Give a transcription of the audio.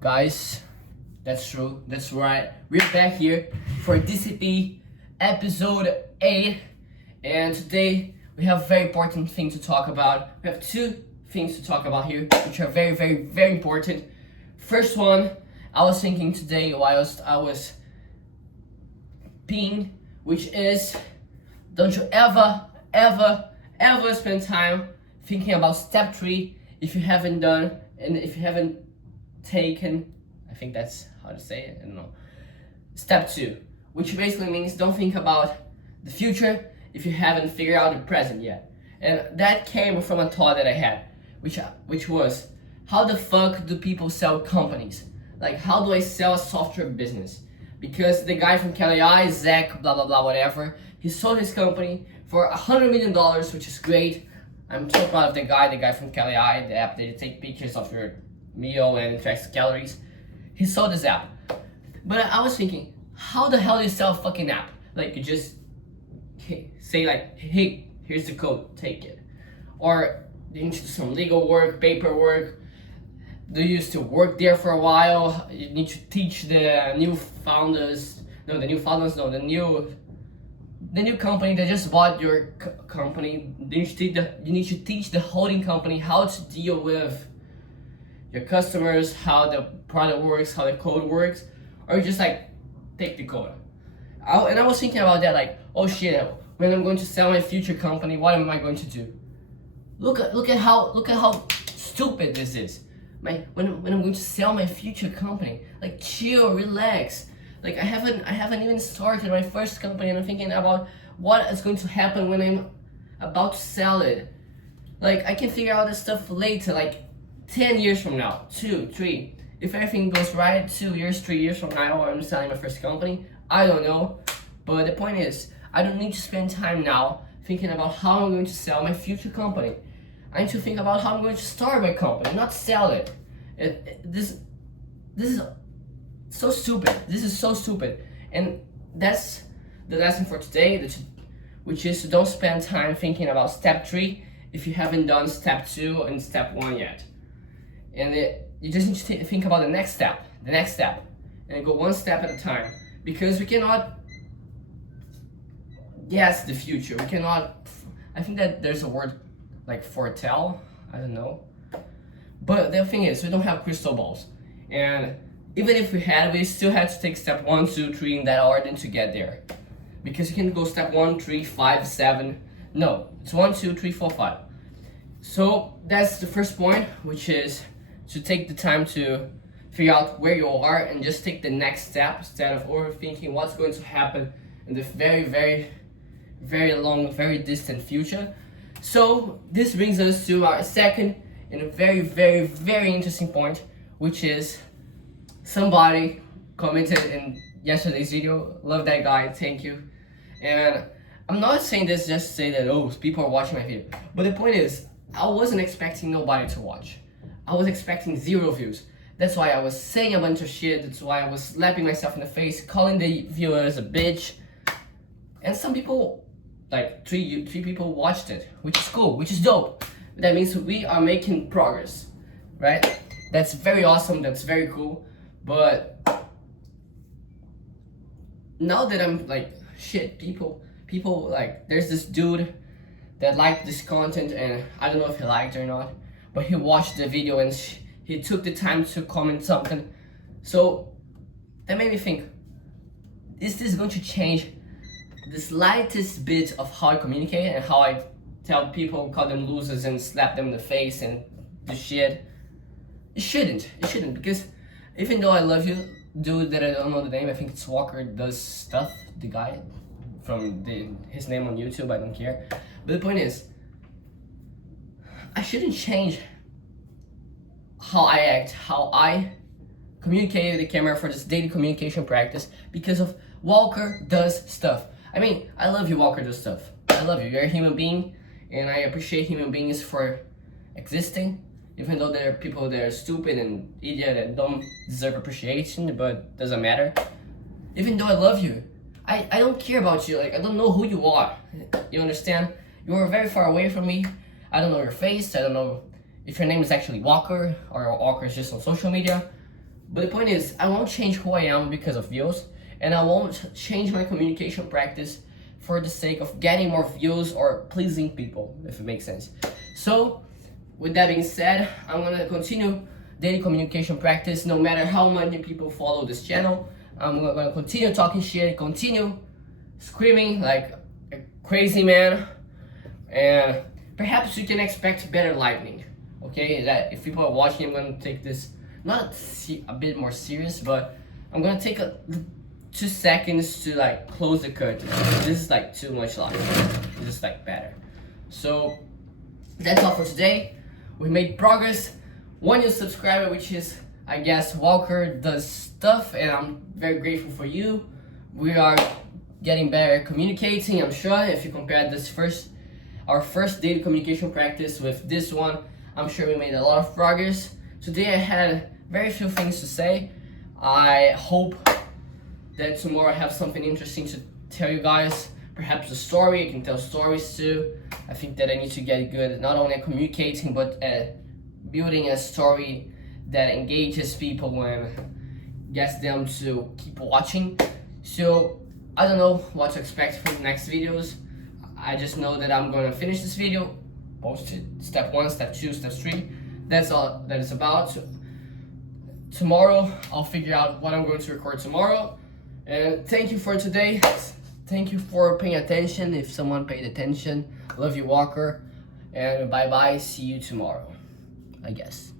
Guys, that's true, that's right. We're back here for DCP episode 8, and today we have a very important thing to talk about. We have two things to talk about here, which are very, very, very important. First one, I was thinking today while I was peeing, which is, don't you ever spend time thinking about step 3 if you haven't done, and if you haven't taken, I think that's how to say it, I don't know, step 2, which basically means don't think about the future if you haven't figured out the present yet. And that came from a thought that I had, which was, how the fuck do people sell companies? Like, how do I sell a software business? Because the guy from KLI, Zach, blah blah blah, whatever, he sold his company for $100 million, which is great. I'm so proud of the guy from KLI, the app that you take pictures of your meal and tracks calories. He sold this app. But I was thinking, how the hell do you sell a fucking app? Like, you just say like, hey, here's the code, take it. Or you need to do some legal work, paperwork. Do you still work there for a while? You need to teach the new company that just bought your company. You need to teach the holding company how to deal with your customers, how the product works, how the code works, or you just like take the code. And I was thinking about that, like, oh shit, when I'm going to sell my future company, what am I going to do? Look at how stupid this is. When I'm going to sell my future company, like, chill, relax. Like, I haven't even started my first company, and I'm thinking about what is going to happen when I'm about to sell it. Like, I can figure out this stuff later, like 10 years from now, 2, 3. If everything goes right, 2 years, 3 years from now, I'm selling my first company. I don't know. But the point is, I don't need to spend time now thinking about how I'm going to sell my future company. I need to think about how I'm going to start my company, not sell it. This is so stupid. This is so stupid. And that's the lesson for today, which is to don't spend time thinking about step 3 if you haven't done step 2 and step 1 yet. And you just need to think about the next step, and go one step at a time. Because we cannot guess the future. We cannot, I think that there's a word like foretell, I don't know. But the thing is, we don't have crystal balls. And even if we had, we still had to take step 1, 2, 3 in that order to get there. Because you can go step 1, 3, 5, 7. No, it's 1, 2, 3, 4, 5. So that's the first point, which is to take the time to figure out where you are and just take the next step instead of overthinking what's going to happen in the very, very, very long, very distant future. So this brings us to our second and a very, very, very interesting point, which is somebody commented in yesterday's video. Love that guy, thank you. And I'm not saying this just to say that, oh, people are watching my video. But the point is, I wasn't expecting nobody to watch. I was expecting 0 views. That's why I was saying a bunch of shit. That's why I was slapping myself in the face, calling the viewers a bitch. And some people, like 3 people watched it, which is cool, which is dope. That means we are making progress, right? That's very awesome, that's very cool. But now that I'm like, shit, people like, there's this dude that liked this content, and I don't know if he liked it or not, but he watched the video and he took the time to comment something. So that made me think, is this going to change the slightest bit of how I communicate and how I tell people, call them losers and slap them in the face and the shit? It shouldn't, because even though I love you, dude that I don't know the name, I think it's Walker Does Stuff, the guy from his name on YouTube, I don't care. But the point is, I shouldn't change how I act, how I communicate with the camera for this daily communication practice because of Walker Does Stuff. I mean, I love you, Walker Does Stuff. I love you, you're a human being, and I appreciate human beings for existing, even though there are people that are stupid and idiot and don't deserve appreciation, but doesn't matter. Even though I love you, I don't care about you, like, I don't know who you are, you understand? You are very far away from me, I don't know your face, I don't know if your name is actually Walker, or Walker is just on social media, But the point is, I won't change who I am because of views, and I won't change my communication practice for the sake of getting more views or pleasing people, if it makes sense. So, with that being said, I'm gonna continue daily communication practice no matter how many people follow this channel. I'm gonna continue talking shit, continue screaming like a crazy man, and perhaps you can expect better lightning. Okay, that if people are watching, I'm gonna take this not a bit more serious, but I'm gonna take 2 seconds to like close the curtain. This is like too much light. This is like better. So that's all for today. We made progress. 1 new subscriber, which is, I guess, Walker does stuff, and I'm very grateful for you. We are getting better at communicating, I'm sure. If you compare our first daily communication practice with this one, I'm sure we made a lot of progress. Today I had very few things to say. I hope that tomorrow I have something interesting to tell you guys. Perhaps a story. I can tell stories too. I think that I need to get good not only at communicating, but at building a story that engages people and gets them to keep watching. So I don't know what to expect from the next videos. I just know that I'm gonna finish this video, post it, step 1, step 2, step 3. That's all that it's about. So tomorrow I'll figure out what I'm going to record tomorrow. And thank you for today. Thank you for paying attention. If someone paid attention, love you, Walker. And bye bye. See you tomorrow, I guess.